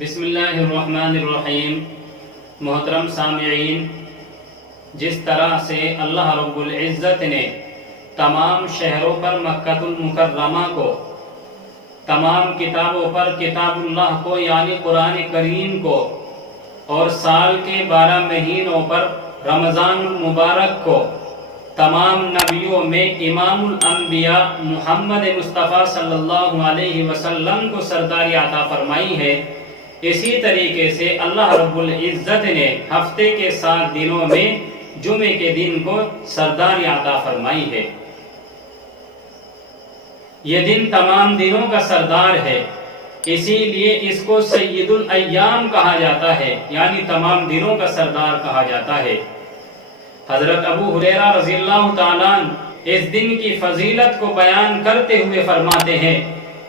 بسم اللہ الرحمن الرحیم۔ محترم سامعین، جس طرح سے اللہ رب العزت نے تمام شہروں پر مکہ المکرمہ کو، تمام کتابوں پر کتاب اللہ کو یعنی قرآن کریم کو، اور سال کے 12 مہینوں پر رمضان المبارک کو تمام نبیوں میں امام الانبیاء محمد مصطفیٰ صلی اللہ علیہ وسلم کو سرداری عطا فرمائی ہے، اسی طریقے سے اللہ رب العزت نے ہفتے کے 7 دنوں میں جمعے کے دن کو سرداری عطا فرمائی ہے۔ یہ دن تمام دنوں کا سردار ہے، اسی لیے اس کو سید الایام کہا جاتا ہے، یعنی تمام دنوں کا سردار کہا جاتا ہے۔ حضرت ابو ہریرہ رضی اللہ تعالیٰ عنہ اس دن کی فضیلت کو بیان کرتے ہوئے فرماتے ہیں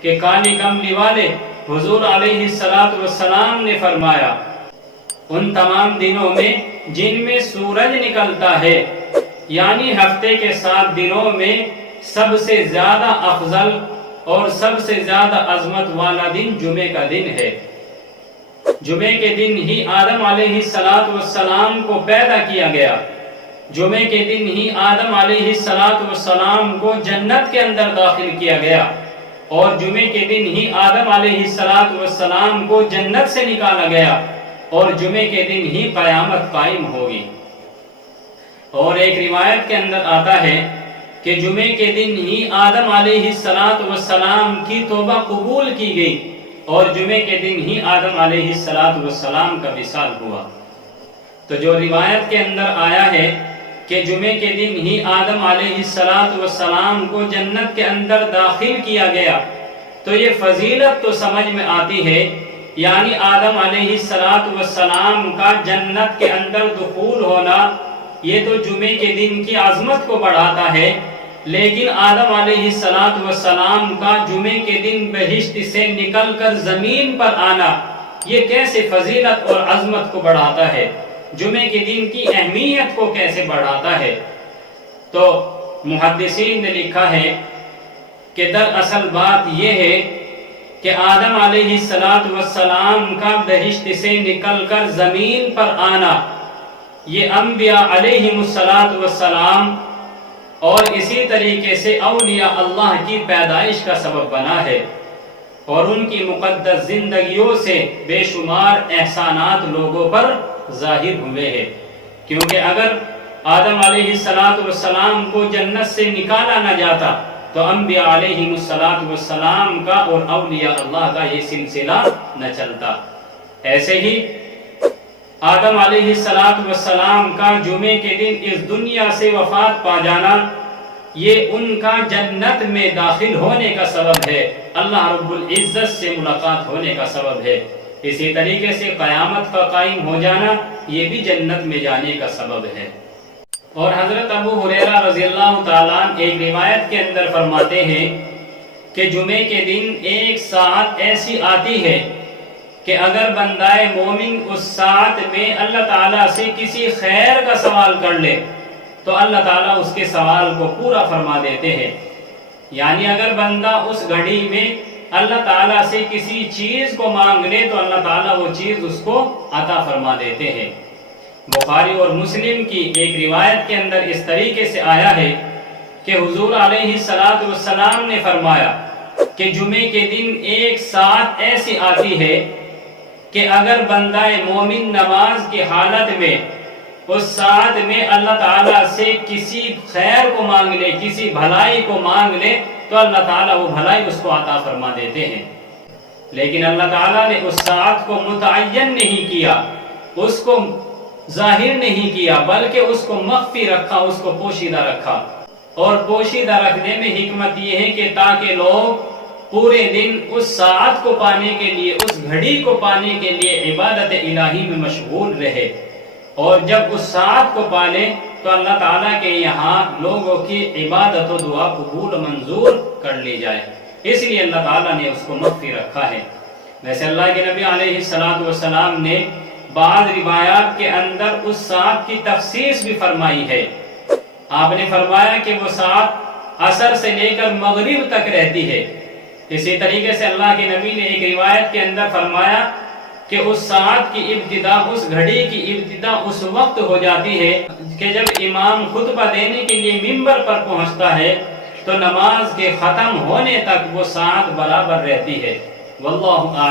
کہ کالی کملی والے حضور علیہ السلام نے فرمایا، ان تمام دنوں میں جن میں سورج نکلتا ہے، یعنی ہفتے کے 7 دنوں میں سب سے زیادہ افضل اور سب سے زیادہ عظمت والا دن جمعے کا دن ہے۔ جمعے کے دن ہی آدم علیہ السلام کو پیدا کیا گیا، جمعے کے دن ہی آدم علیہ السلام کو جنت کے اندر داخل کیا گیا، اور جمعے کے دن ہی آدم علیہ السلام کو جنت سے نکالا گیا، اور جمعے کے دن ہی قیامت قائم ہوگی۔ اور ایک روایت کے اندر آتا ہے کہ جمعے کے دن ہی آدم علیہ السلام کی توبہ قبول کی گئی، اور جمعے کے دن ہی آدم علیہ السلام کا وصال ہوا۔ تو جو روایت کے اندر آیا ہے کہ جمعے کے دن ہی آدم علیہ السلام کو جنت کے اندر داخل کیا گیا، تو یہ فضیلت تو سمجھ میں آتی ہے، یعنی آدم علیہ السلام کا جنت کے اندر دخول ہونا یہ تو جمعے کے دن کی عظمت کو بڑھاتا ہے، لیکن آدم علیہ السلام کا جمعے کے دن بہشت سے نکل کر زمین پر آنا یہ کیسے فضیلت اور عظمت کو بڑھاتا ہے، جمعے کے دن کی اہمیت کو کیسے بڑھاتا ہے۔ تو محدثین نے لکھا ہے کہ دراصل بات یہ ہے کہ آدم علیہ السلام کا بہشت سے نکل کر زمین پر آنا یہ انبیاء علیہ السلام اور اسی طریقے سے اولیاء اللہ کی پیدائش کا سبب بنا ہے، اور ان کی مقدس زندگیوں سے بے شمار احسانات لوگوں پر ظاہر ہوئے ہیں، کیونکہ اگر آدم علیہ السلام کو جنت سے نکالا نہ جاتا تو انبیاء علیہ السلام کا اور اولیاء اللہ کا یہ سلسلہ نہ چلتا۔ ایسے ہی آدم علیہ السلام کا جمعے کے دن اس دنیا سے وفات پا جانا یہ ان کا جنت میں داخل ہونے کا سبب ہے، اللہ رب العزت سے ملاقات ہونے کا سبب ہے۔ اسی طریقے سے قیامت کا قائم ہو جانا یہ بھی جنت میں جانے کا سبب ہے۔ اور حضرت ابو ہریرہ رضی اللہ تعالیٰ عنہ ایک روایت کے اندر فرماتے ہیں کہ جمعے کے دن ایک ساعت ایسی آتی ہے کہ اگر بندہ مومن اس ساعت میں اللہ تعالیٰ سے کسی خیر کا سوال کر لے تو اللہ تعالیٰ اس کے سوال کو پورا فرما دیتے ہیں، یعنی اگر بندہ اس گھڑی میں اللہ تعالیٰ سے کسی چیز کو مانگ لے تو اللہ تعالیٰ وہ چیز اس کو عطا فرما دیتے ہیں۔ بخاری اور مسلم کی ایک روایت کے اندر اس طریقے سے آیا ہے کہ حضور علیہ السلام نے فرمایا کہ جمعے کے دن ایک ساعت ایسی آتی ہے کہ اگر بندہ مومن نماز کی حالت میں اس ساعت میں اللہ تعالیٰ سے کسی خیر کو مانگ لے، کسی بھلائی کو مانگ لے تو اللہ تعالیٰ وہ بھلائی اس کو عطا فرما دیتے ہیں۔ لیکن اللہ تعالیٰ نے اس ساعت کو متعین نہیں کیا، اس کو ظاہر نہیں کیا، بلکہ اس کو مخفی رکھا، اس کو پوشیدہ رکھا۔ اور پوشیدہ رکھنے میں حکمت یہ ہے کہ تاکہ لوگ پورے دن اس ساعت کو پانے کے لیے، اس گھڑی کو پانے کے لیے عبادت الہی میں مشغول رہے، اور جب اس ساعت کو پالے تو اللہ تعالیٰ کے یہاں لوگوں کی عبادت و دعا قبول منظور کر لی جائے، اس لیے اللہ تعالیٰ نے اس کو مخفی رکھا ہے۔ ویسے اللہ کے نبی علیہ السلام نے بعض روایات کے اندر اس ساعت کی تخصیص بھی فرمائی ہے۔ آپ نے فرمایا کہ وہ ساعت عصر سے لے کر مغرب تک رہتی ہے۔ اسی طریقے سے اللہ کے نبی نے ایک روایت کے اندر فرمایا کہ اس ساعت کی ابتدا، اس گھڑی کی ابتدا اس وقت ہو جاتی ہے کہ جب امام خطبہ دینے کے لیے منبر پر پہنچتا ہے تو نماز کے ختم ہونے تک وہ ساعت برابر رہتی ہے۔ واللہ اعلم۔